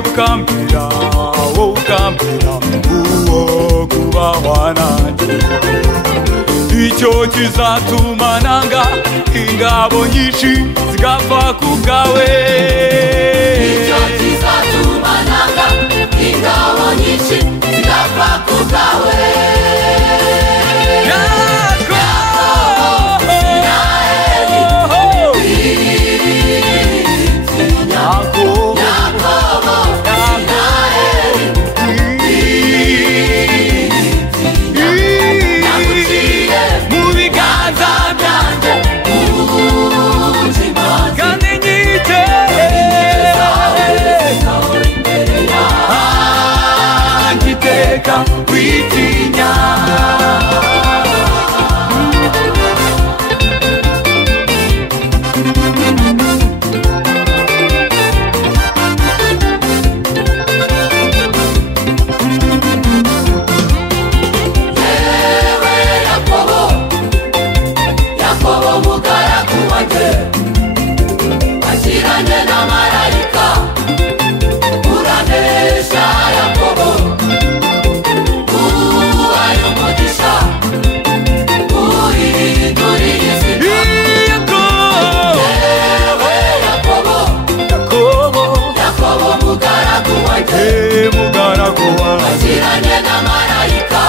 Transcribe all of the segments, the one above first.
Ukambira ukambira uwo kubahwa nanjye icyo kizatuma nanga ingabo nyinshi zigapfa ku bwawe icyo kizatuma nanga ingabo nyinshi zigapfa ku bwawe kwitinya Yakobo mugaragu wanjye akiranye na marayika uranesha Yakobo akiranye na marayika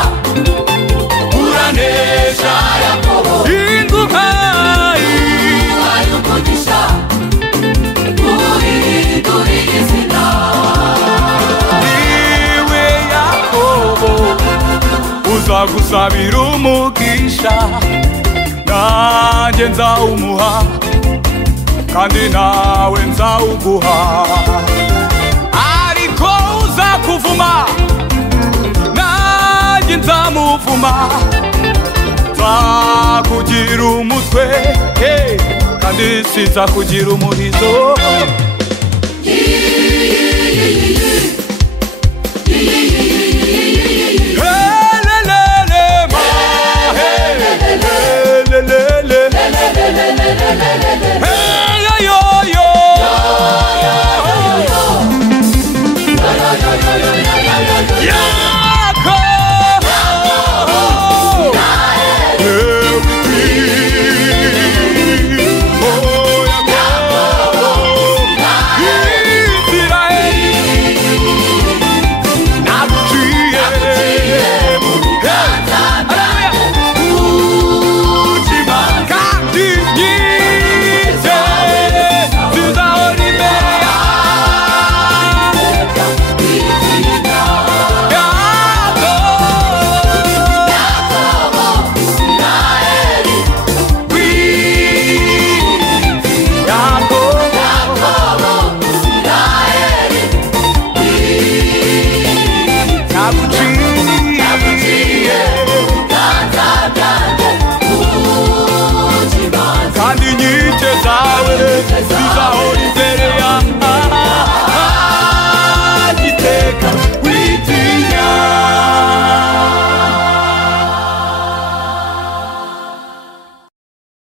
uranesha Yakobo induhayi umugisha uhindura izina niwe Yakobo uzagusabira umugisha nanjye nzawumuha kandi nawe nzawuguha ariko uzakuvuma nanjye nzamuvuma nzakugira umutwe kandi sinzakugira umurizo